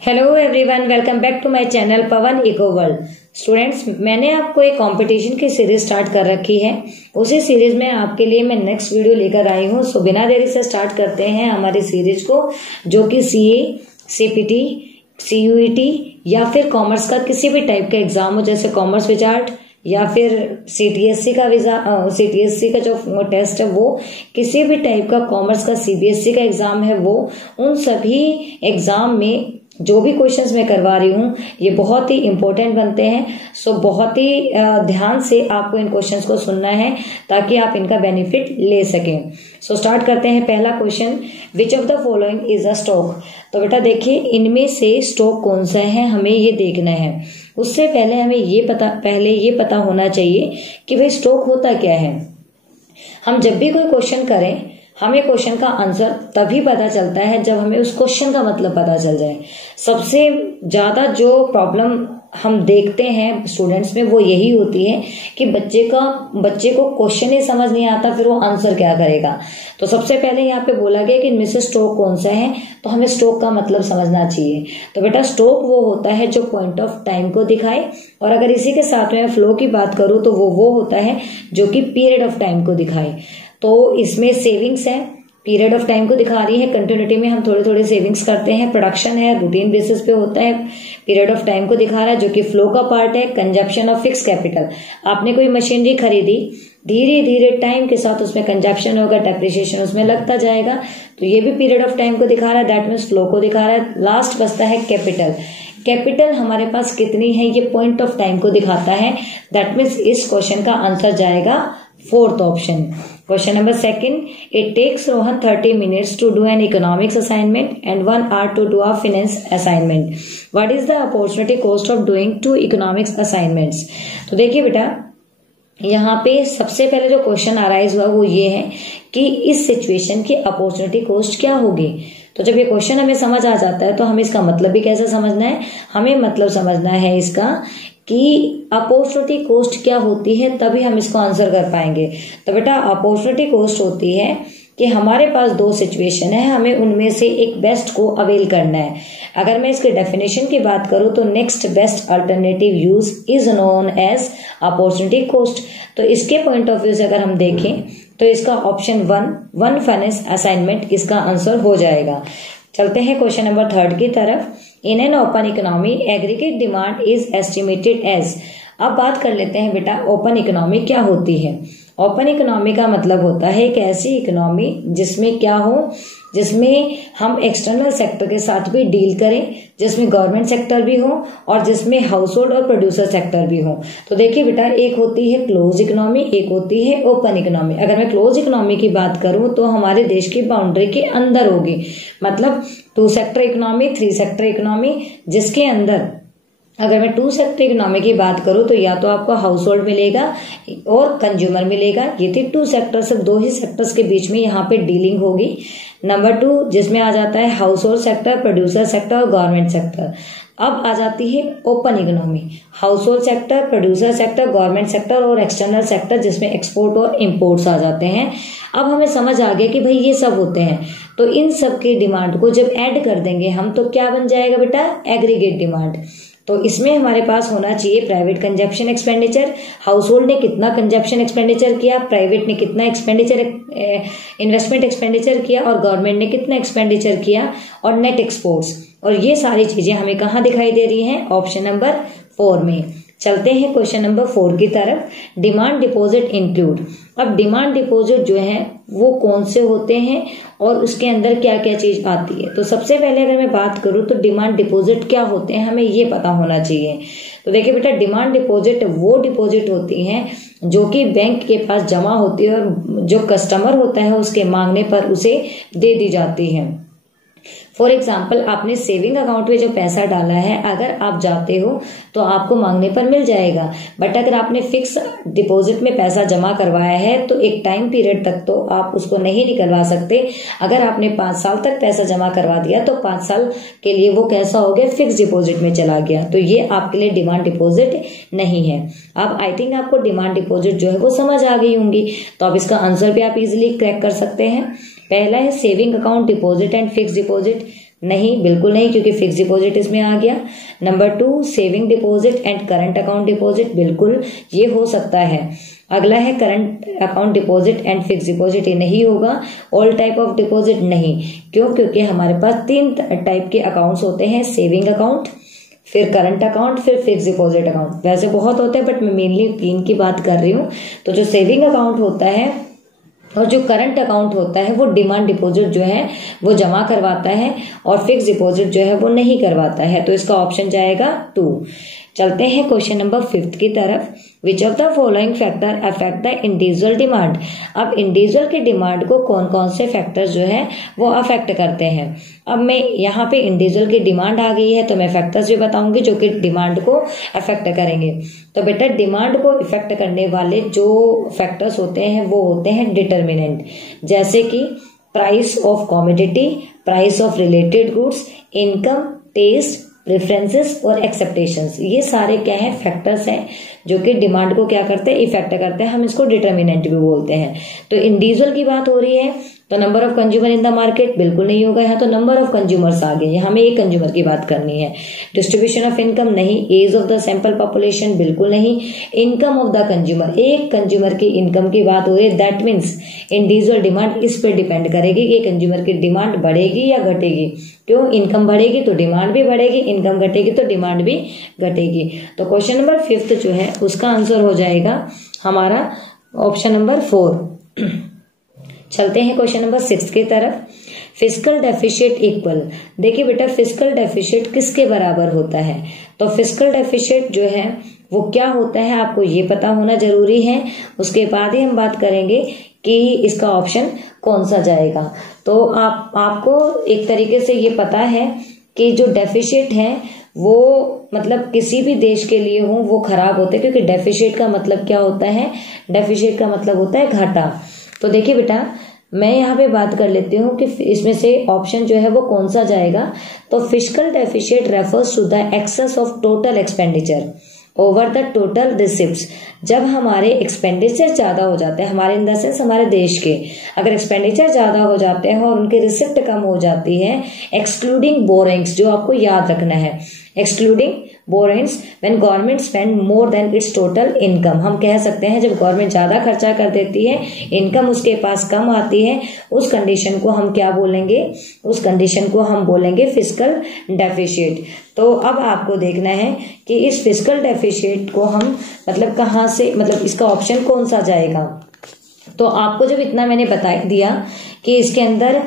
Hello everyone, welcome back to my channel Pawan eco world. Students, मैंने आपको एक competition की सीरीज स्टार्ट कर रखी है। उसी सीरीज में आपके लिए मैं नेक्स्ट वीडियो लेकर आई हूँ। सो बिना देरी से स्टार्ट करते हैं हमारी सीरीज को, जो कि सीए, सीपीटी, सीयूईटी या फिर कॉमर्स का किसी भी टाइप का एग्जाम हो, जैसे कॉमर्स विजार्ड या फिर सीटीएससी का जो टेस्ट है वो, किसी भी टाइप का कॉमर्स का सीबीएसई का एग्जाम है वो, उन सभी एग्जाम में जो भी क्वेश्चंस मैं करवा रही हूँ ये बहुत ही इंपॉर्टेंट बनते हैं। सो बहुत ही ध्यान से आपको इन क्वेश्चंस को सुनना है ताकि आप इनका बेनिफिट ले सकें। सो स्टार्ट करते हैं। पहला question, which of the following is a stock. तो बेटा देखिए, इनमें से स्टॉक कौन सा है हमें ये देखना है। उससे पहले हमें ये पता होना चाहिए कि भाई स्टॉक होता क्या है। हम जब भी कोई क्वेश्चन करें, हमें क्वेश्चन का आंसर तभी पता चलता है जब हमें उस क्वेश्चन का मतलब पता चल जाए। सबसे ज्यादा जो प्रॉब्लम हम देखते हैं स्टूडेंट्स में वो यही होती है कि बच्चे को क्वेश्चन ही समझ नहीं आता, फिर वो आंसर क्या करेगा। तो सबसे पहले यहाँ पे बोला गया कि इनमें से स्टॉक कौन सा है, तो हमें स्टॉक का मतलब समझना चाहिए। तो बेटा स्टॉक वो होता है जो पॉइंट ऑफ टाइम को दिखाए, और अगर इसी के साथ में फ्लो की बात करूं तो वो होता है जो कि पीरियड ऑफ टाइम को दिखाए। तो इसमें सेविंग्स है, पीरियड ऑफ टाइम को दिखा रही है। कंटिन्यूटी में हम थोड़े थोड़े सेविंग्स करते हैं। प्रोडक्शन है, रूटीन बेसिस पे होता है, पीरियड ऑफ टाइम को दिखा रहा है जो कि फ्लो का पार्ट है। कंजप्शन ऑफ फिक्स कैपिटल, आपने कोई मशीनरी खरीदी, धीरे धीरे टाइम के साथ उसमें कंजप्शन होगा, डेप्रिसिएशन उसमें लगता जाएगा, तो ये भी पीरियड ऑफ टाइम को दिखा रहा है, दैट मीन्स फ्लो को दिखा रहा है। लास्ट बचता है कैपिटल। कैपिटल हमारे पास कितनी है ये पॉइंट ऑफ टाइम को दिखाता है, दैट मीन्स इस क्वेश्चन का आंसर जाएगा fourth option. Question number second, it takes Rohan 30 minutes to do an economics assignment and 1 hour to do a finance assignment. What is the opportunity cost of doing 2 economics assignments? तो देखिए बेटा, यहाँ पे सबसे पहले जो question arise हुआ वो ये है कि इस सिचुएशन की अपॉर्चुनिटी कॉस्ट क्या होगी। तो जब ये क्वेश्चन हमें समझ आ जाता है तो हमें इसका मतलब भी कैसे समझना है, हमें मतलब समझना है इसका कि अपॉर्चुनिटी कॉस्ट क्या होती है, तभी हम इसको आंसर कर पाएंगे। तो बेटा अपॉर्चुनिटी कॉस्ट होती है कि हमारे पास दो सिचुएशन है, हमें उनमें से एक बेस्ट को अवेल करना है। अगर मैं इसके डेफिनेशन की बात करूं तो next best alternative use is known as opportunity cost. तो इसके पॉइंट ऑफ व्यू से अगर हम देखें तो इसका ऑप्शन वन फाइनेंस असाइनमेंट इसका आंसर हो जाएगा। चलते हैं क्वेश्चन नंबर थर्ड की तरफ। In an open economy aggregate demand is estimated as. अब बात कर लेते हैं बेटा ओपन इकोनॉमी क्या होती है। ओपन इकोनॉमी का मतलब होता है एक ऐसी इकोनॉमी जिसमें क्या हो, जिसमें हम एक्सटर्नल सेक्टर के साथ भी डील करें, जिसमें गवर्नमेंट सेक्टर भी हो और जिसमें हाउस होल्ड और प्रोड्यूसर सेक्टर भी हो। तो देखिए बेटा, एक होती है क्लोज इकोनॉमी, एक होती है ओपन इकोनॉमी। अगर मैं क्लोज इकोनॉमी की बात करूं तो हमारे देश की बाउंड्री के अंदर होगी, मतलब 2 सेक्टर इकोनॉमी, 3 सेक्टर इकोनॉमी, जिसके अंदर अगर मैं 2 सेक्टर इकोनॉमी की बात करूं तो या तो आपको हाउस होल्ड मिलेगा और कंज्यूमर मिलेगा। ये थी 2 सेक्टर, सिर्फ 2 ही सेक्टर्स के बीच में यहाँ पे डीलिंग होगी। नंबर 2 जिसमें आ जाता है house hold sector, producer sector और गवर्नमेंट सेक्टर। अब आ जाती है open economy, house hold sector, producer sector, government sector और एक्सटर्नल सेक्टर जिसमें एक्सपोर्ट और इम्पोर्ट्स आ जाते हैं। अब हमें समझ आ गया कि भाई ये सब होते हैं, तो इन सब की डिमांड को जब ऐड कर देंगे हम तो क्या बन जाएगा बेटा, एग्रीगेट डिमांड। तो इसमें हमारे पास होना चाहिए private consumption expenditure, house hold ने कितना कंजप्शन एक्सपेंडिचर किया, प्राइवेट ने कितना इन्वेस्टमेंट एक्सपेंडिचर किया और गवर्नमेंट ने कितना एक्सपेंडिचर किया, और नेट एक्सपोर्ट्स। और ये सारी चीजें हमें कहाँ दिखाई दे रही हैं, ऑप्शन नंबर 4 में। चलते हैं क्वेश्चन नंबर 4 की तरफ। Demand deposit include. अब डिमांड डिपॉजिट जो है वो कौन से होते हैं और उसके अंदर क्या क्या चीज आती है। तो सबसे पहले अगर मैं बात करूं तो डिमांड डिपॉजिट क्या होते हैं हमें ये पता होना चाहिए। तो देखिए बेटा, डिमांड डिपॉजिट वो डिपॉजिट होती हैं जो कि बैंक के पास जमा होती है और जो कस्टमर होता है उसके मांगने पर उसे दे दी जाती है। फॉर एग्जाम्पल, आपने सेविंग अकाउंट में जो पैसा डाला है, अगर आप जाते हो तो आपको मांगने पर मिल जाएगा। बट अगर आपने फिक्स डिपॉजिट में पैसा जमा करवाया है तो एक टाइम पीरियड तक तो आप उसको नहीं निकलवा सकते। अगर आपने 5 साल तक पैसा जमा करवा दिया तो 5 साल के लिए वो कैसा हो गया, फिक्स डिपॉजिट में चला गया। तो ये आपके लिए डिमांड डिपॉजिट नहीं है। अब आई थिंक आपको डिमांड डिपॉजिट जो है वो समझ आ गई होंगी, तो अब इसका आंसर भी आप इजिली क्रैक कर सकते हैं। पहला है saving account deposit and fix deposit, नहीं, बिल्कुल नहीं, क्योंकि फिक्स डिपॉजिट इसमें आ गया। Number 2 saving deposit and current account deposit, बिल्कुल ये हो सकता है। अगला है current account deposit and fix deposit, ये नहीं होगा। ऑल टाइप ऑफ डिपॉजिट नहीं, क्यों? क्योंकि हमारे पास 3 टाइप के अकाउंट्स होते हैं, सेविंग अकाउंट, फिर करंट अकाउंट, फिर फिक्स डिपॉजिट अकाउंट। वैसे बहुत होते हैं बट मैं मेनली 3 की बात कर रही हूँ। तो जो सेविंग अकाउंट होता है और जो करंट अकाउंट होता है वो डिमांड डिपॉजिट जो है वो जमा करवाता है और फिक्स डिपॉजिट जो है वो नहीं करवाता है। तो इसका ऑप्शन जाएगा 2। चलते हैं क्वेश्चन नंबर 5 की तरफ। Which of the following factor affect the individual demand. अब इंडिविजुअल की डिमांड को कौन कौन से फैक्टर जो है वो अफेक्ट करते हैं। अब मैं यहाँ पे इंडिविजुअल की डिमांड आ गई है तो मैं फैक्टर्स भी बताऊंगी जो कि डिमांड को अफेक्ट करेंगे। तो बेटा डिमांड को इफेक्ट करने वाले जो फैक्टर्स होते हैं वो होते हैं डिटर्मिनेंट, जैसे कि price of commodity, price of related goods, income, taste, preferences और एक्सेप्टेशंस। ये सारे क्या है? फैक्टर्स हैं जो कि डिमांड को क्या करते हैं? इफेक्ट करते हैं। हम इसको डिटर्मिनेंट भी बोलते हैं। तो इंडिविजुअल की बात हो रही है तो number of consumer in the market बिल्कुल नहीं होगा, यहाँ तो नंबर ऑफ कंज्यूमर्स आ गए, यहाँ हमें एक कंज्यूमर की बात करनी है। डिस्ट्रीब्यूशन ऑफ इनकम नहीं, age of the sample population बिल्कुल नहीं, इनकम ऑफ द कंज्यूमर, एक कंज्यूमर की इनकम की बात हो रही है। दैट मीन्स इंडिविजुअल डिमांड इस पर डिपेंड करेगी कि कंज्यूमर की डिमांड बढ़ेगी या घटेगी। क्यों? इनकम बढ़ेगी तो डिमांड भी बढ़ेगी, इनकम घटेगी तो डिमांड भी घटेगी। तो क्वेश्चन नंबर 5 जो है उसका आंसर हो जाएगा हमारा ऑप्शन नंबर 4। चलते हैं क्वेश्चन नंबर 6 की तरफ। Fiscal deficit equal. देखिए बेटा फिस्कल डेफिशिएट किसके बराबर होता है? तो फिस्कल डेफिशिएट जो है वो क्या होता है आपको ये पता होना जरूरी है। उसके बाद ही हम बात करेंगे कि इसका ऑप्शन कौन सा जाएगा। तो आपको एक तरीके से ये पता है कि जो डेफिशिएट है वो मतलब किसी भी देश के लिए हो वो खराब होते हैं, क्योंकि डेफिशिएट का मतलब क्या होता है? डेफिशिएट का मतलब होता है घाटा। तो देखिए बेटा मैं यहाँ पे बात कर लेती हूँ कि इसमें से ऑप्शन जो है वो कौन सा जाएगा। तो fiscal deficit refers to the excess of total expenditure over the total receipts. जब हमारे एक्सपेंडिचर ज्यादा हो जाते हैं, हमारे इन द सेंस हमारे देश के अगर एक्सपेंडिचर ज्यादा हो जाते हैं और उनकी रिसिप्ट कम हो जाती है, एक्सक्लूडिंग बोरिंग्स, जो आपको याद रखना है, excluding borings when government spend more than it's total income. हम कह सकते हैं जब गवर्नमेंट ज्यादा खर्चा कर देती है, इनकम उसके पास कम आती है, उस कंडीशन को हम क्या बोलेंगे? उस कंडीशन को हम बोलेंगे फिस्कल डेफिशिएट। तो अब आपको देखना है कि इस फिस्कल डेफिशिएट को हम मतलब कहाँ से, मतलब इसका ऑप्शन कौन सा जाएगा। तो आपको जब इतना मैंने बता दिया कि इसके अंदर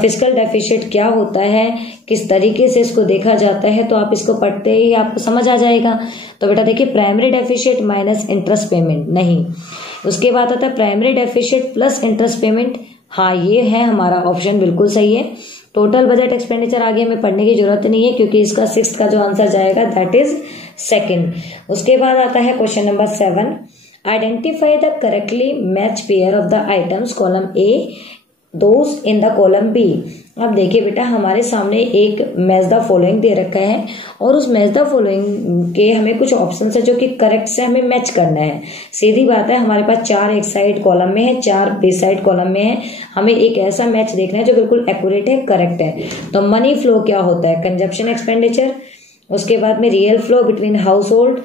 फिस्कल डेफिशिएट क्या होता है, किस तरीके से इसको देखा जाता है, तो आप इसको पढ़ते ही आपको समझ आ जाएगा। तो बेटा देखिए primary deficit minus interest payment नहीं, उसके बाद आता है primary deficit plus interest payment. हाँ ये है हमारा ऑप्शन, बिल्कुल सही है। टोटल बजट एक्सपेंडिचर आगे हमें पढ़ने की जरूरत नहीं है क्योंकि इसका 6th का जो आंसर जाएगा दैट इज 2nd। उसके बाद आता है question number 7। Identify the correctly match pair of the items column A those in the column B. अब देखिए बेटा हमारे सामने एक मैच द फॉलोइंग दे रखा है और उस मैच द फॉलोइंग के हमें कुछ ऑप्शन है जो कि करेक्ट से हमें मैच करना है। सीधी बात है, हमारे पास 4 एक साइड कॉलम में है, 4 बी साइड कॉलम में है, हमें एक ऐसा मैच देखना है जो बिल्कुल एक्यूरेट है, करेक्ट है। तो मनी फ्लो क्या होता है? Consumption expenditure. उसके बाद में real flow between house hold,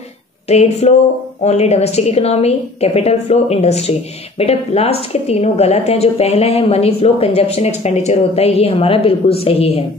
trade flow only domestic economy, capital flow industry. बेटा लास्ट के तीनों गलत हैं। जो पहला है मनी फ्लो कंजप्शन एक्सपेंडिचर होता है, ये हमारा बिल्कुल सही है।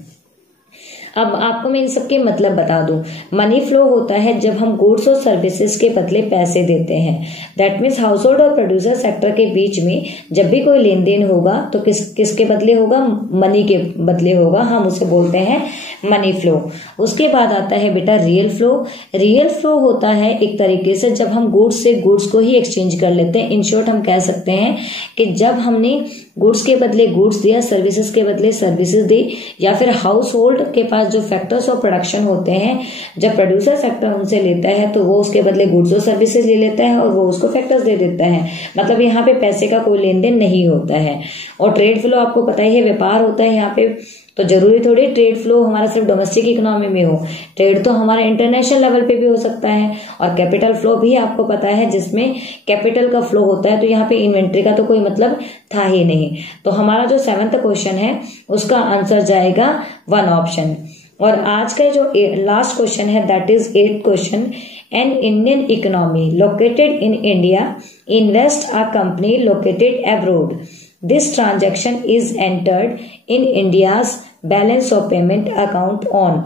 अब आपको मैं इन सबके मतलब बता दूं। मनी फ्लो होता है जब हम गुड्स और सर्विसेज के बदले पैसे देते हैं। दैट मीन्स हाउस होल्ड और प्रोड्यूसर सेक्टर के बीच में जब भी कोई लेन देन होगा तो किसके बदले होगा? मनी के बदले होगा, हम उसे बोलते हैं मनी फ्लो। उसके बाद आता है बेटा रियल फ्लो। रियल फ्लो होता है एक तरीके से जब हम गुड्स से गुड्स को ही एक्सचेंज कर लेते हैं। इन शॉर्ट हम कह सकते हैं कि जब हमने गुड्स के बदले गुड्स दिया, सर्विसेज के बदले सर्विसेज दी, या फिर हाउस होल्ड के पास जो फैक्टर्स ऑफ प्रोडक्शन होते हैं, जब प्रोड्यूसर सेक्टर उनसे लेता है तो वो उसके बदले गुड्स और सर्विसेज ले लेता है और वो उसको फैक्टर्स दे देता है। मतलब यहाँ पे पैसे का कोई लेन देन नहीं होता है। और ट्रेड फ्लो आपको पता ही है, व्यापार होता है यहाँ पे तो जरूरी थोड़ी ट्रेड फ्लो हमारा सिर्फ डोमेस्टिक इकोनॉमी में हो, ट्रेड तो हमारा इंटरनेशनल लेवल पे भी हो सकता है। और कैपिटल फ्लो भी आपको पता है जिसमें कैपिटल का फ्लो होता है, तो यहाँ पे इन्वेंट्री का तो कोई मतलब था ही नहीं। तो हमारा जो 7th क्वेश्चन है उसका आंसर जाएगा 1 ऑप्शन। और आज का जो लास्ट क्वेश्चन है that is 8th question. An Indian economy located in India invest a company located abroad, this transaction is entered in India's balance of payment account on.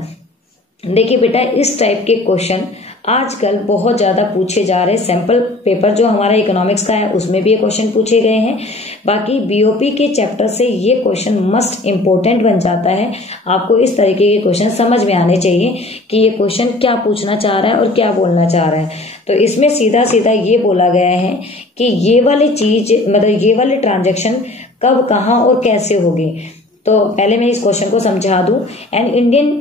देखिए बेटा, इस टाइप के क्वेश्चन आजकल बहुत ज्यादा पूछे जा रहे हैं। सैंपल पेपर जो हमारा इकोनॉमिक्स का है उसमें भी ये क्वेश्चन पूछे गए हैं। बाकी बीओपी के चैप्टर से ये क्वेश्चन मस्ट इम्पोर्टेंट बन जाता है। आपको इस तरीके के क्वेश्चन समझ में आने चाहिए कि ये क्वेश्चन क्या पूछना चाह रहा है और क्या बोलना चाह रहा है। तो इसमें सीधा सीधा ये बोला गया है कि ये वाली चीज मतलब ये वाली ट्रांजेक्शन कब, कहाँ और कैसे होगी। तो पहले मैं इस क्वेश्चन को समझा दूं। An Indian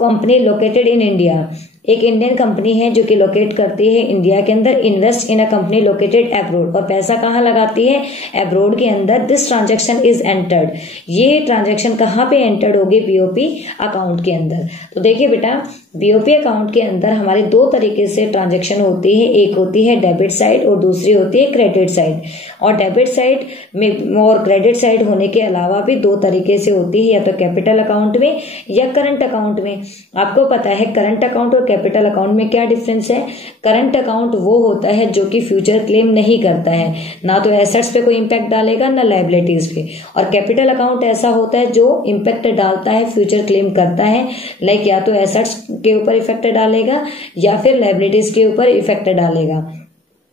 company located in India, एक इंडियन कंपनी है जो कि लोकेट करती है इंडिया के अंदर, invest in a company located abroad, और पैसा कहाँ लगाती है, अब्रोड के अंदर। दिस ट्रांजेक्शन इज एंटर्ड, ये ट्रांजेक्शन कहाँ पे एंटर्ड होगी, बीओपी अकाउंट के अंदर। तो देखिए बेटा, बीओपी अकाउंट के अंदर हमारे 2 तरीके से ट्रांजेक्शन होती है, एक होती है डेबिट साइड और दूसरी होती है क्रेडिट साइड। और डेबिट साइड में और क्रेडिट साइड होने के अलावा भी 2 तरीके से होती है, या तो कैपिटल अकाउंट में या करंट अकाउंट में। आपको पता है करंट अकाउंट और कैपिटल अकाउंट में क्या डिफरेंस है। करंट अकाउंट वो होता है जो कि फ्यूचर क्लेम नहीं करता है, ना तो एसेट्स पे कोई इंपैक्ट डालेगा ना लायबिलिटीज पे। और कैपिटल अकाउंट ऐसा होता है जो इंपैक्ट डालता है, फ्यूचर क्लेम करता है, लाइक या तो एसेट्स के ऊपर इफेक्ट डालेगा या फिर लायबिलिटीज के ऊपर इफेक्ट डालेगा।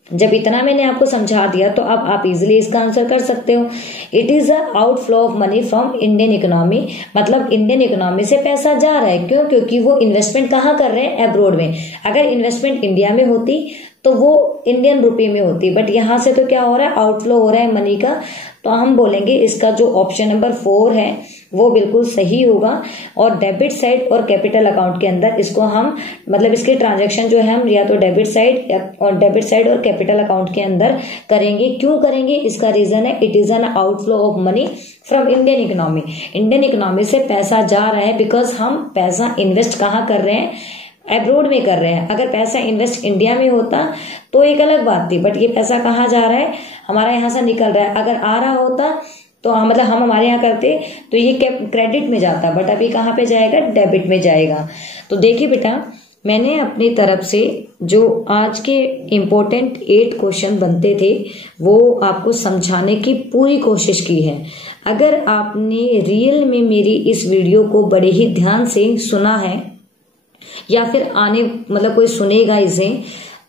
जब इतना मैंने आपको समझा दिया तो अब आप इजीली इसका आंसर कर सकते हो। It is a outflow of money from Indian economy, मतलब इंडियन इकोनॉमी से पैसा जा रहा है। क्यों? क्योंकि वो इन्वेस्टमेंट कहाँ कर रहे हैं, अब्रोड में। अगर इन्वेस्टमेंट इंडिया में होती तो वो इंडियन रुपये में होती, बट यहाँ से तो क्या हो रहा है, आउटफ्लो हो रहा है मनी का। तो हम बोलेंगे इसका जो ऑप्शन नंबर 4 है वो बिल्कुल सही होगा। और डेबिट साइड और कैपिटल अकाउंट के अंदर इसको हम मतलब इसके ट्रांजैक्शन जो है हम या तो डेबिट साइड और कैपिटल अकाउंट के अंदर करेंगे। क्यों करेंगे, इसका रीजन है it is an outflow of money from Indian economy. Indian economy से पैसा जा रहा है बिकॉज हम पैसा इन्वेस्ट कहाँ कर रहे हैं, अब्रोड में कर रहे हैं। अगर पैसा इन्वेस्ट इंडिया में होता तो एक अलग बात थी, बट ये पैसा कहाँ जा रहा है, हमारा यहाँ से निकल रहा है। अगर आ रहा होता तो मतलब हम हमारे यहाँ करते तो ये क्रेडिट में जाता, बट अभी कहाँ पे जाएगा, डेबिट में जाएगा। तो देखिए बेटा, मैंने अपनी तरफ से जो आज के इम्पोर्टेंट 8 क्वेश्चन बनते थे वो आपको समझाने की पूरी कोशिश की है। अगर आपने रियल में मेरी इस वीडियो को बड़े ही ध्यान से सुना है या फिर आने मतलब कोई सुनेगा इसे,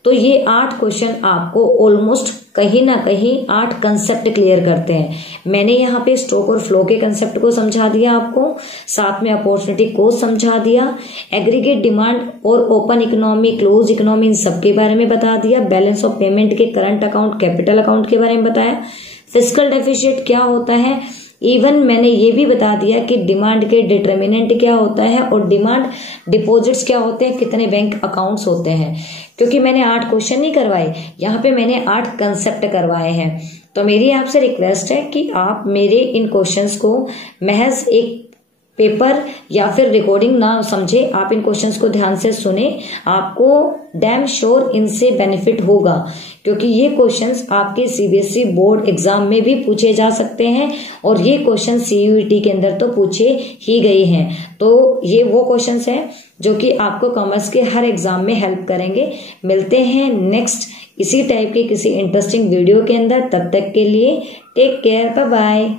तो ये 8 क्वेश्चन आपको ऑलमोस्ट कहीं ना कहीं 8 कंसेप्ट क्लियर करते हैं। मैंने यहाँ पे स्टॉक और फ्लो के कंसेप्ट को समझा दिया आपको, साथ में अपॉर्चुनिटी को समझा दिया, एग्रीगेट डिमांड और ओपन इकोनॉमी, क्लोज इकोनॉमी, इन सब के बारे में बता दिया, बैलेंस ऑफ पेमेंट के करंट अकाउंट, कैपिटल अकाउंट के बारे में बताया, फिस्कल डेफिसिट क्या होता है, इवन मैंने ये भी बता दिया कि डिमांड के डिटर्मिनेंट क्या होता है और डिमांड डिपॉजिट्स क्या होते हैं, कितने बैंक अकाउंट्स होते हैं। क्योंकि मैंने 8 क्वेश्चन नहीं करवाए, यहाँ पे मैंने 8 कंसेप्ट करवाए हैं। तो मेरी आपसे रिक्वेस्ट है कि आप मेरे इन क्वेश्चंस को महज एक पेपर या फिर रिकॉर्डिंग ना समझे, आप इन क्वेश्चंस को ध्यान से सुने, आपको डैम श्योर इनसे बेनिफिट होगा। क्योंकि ये क्वेश्चंस आपके सीबीएसई बोर्ड एग्जाम में भी पूछे जा सकते हैं और ये क्वेश्चन सीयूईटी के अंदर तो पूछे ही गए हैं। तो ये वो क्वेश्चंस हैं जो कि आपको कॉमर्स के हर एग्जाम में हेल्प करेंगे। मिलते हैं नेक्स्ट इसी टाइप के किसी इंटरेस्टिंग वीडियो के अंदर, तब तक के लिए टेक केयर, बाय बाय।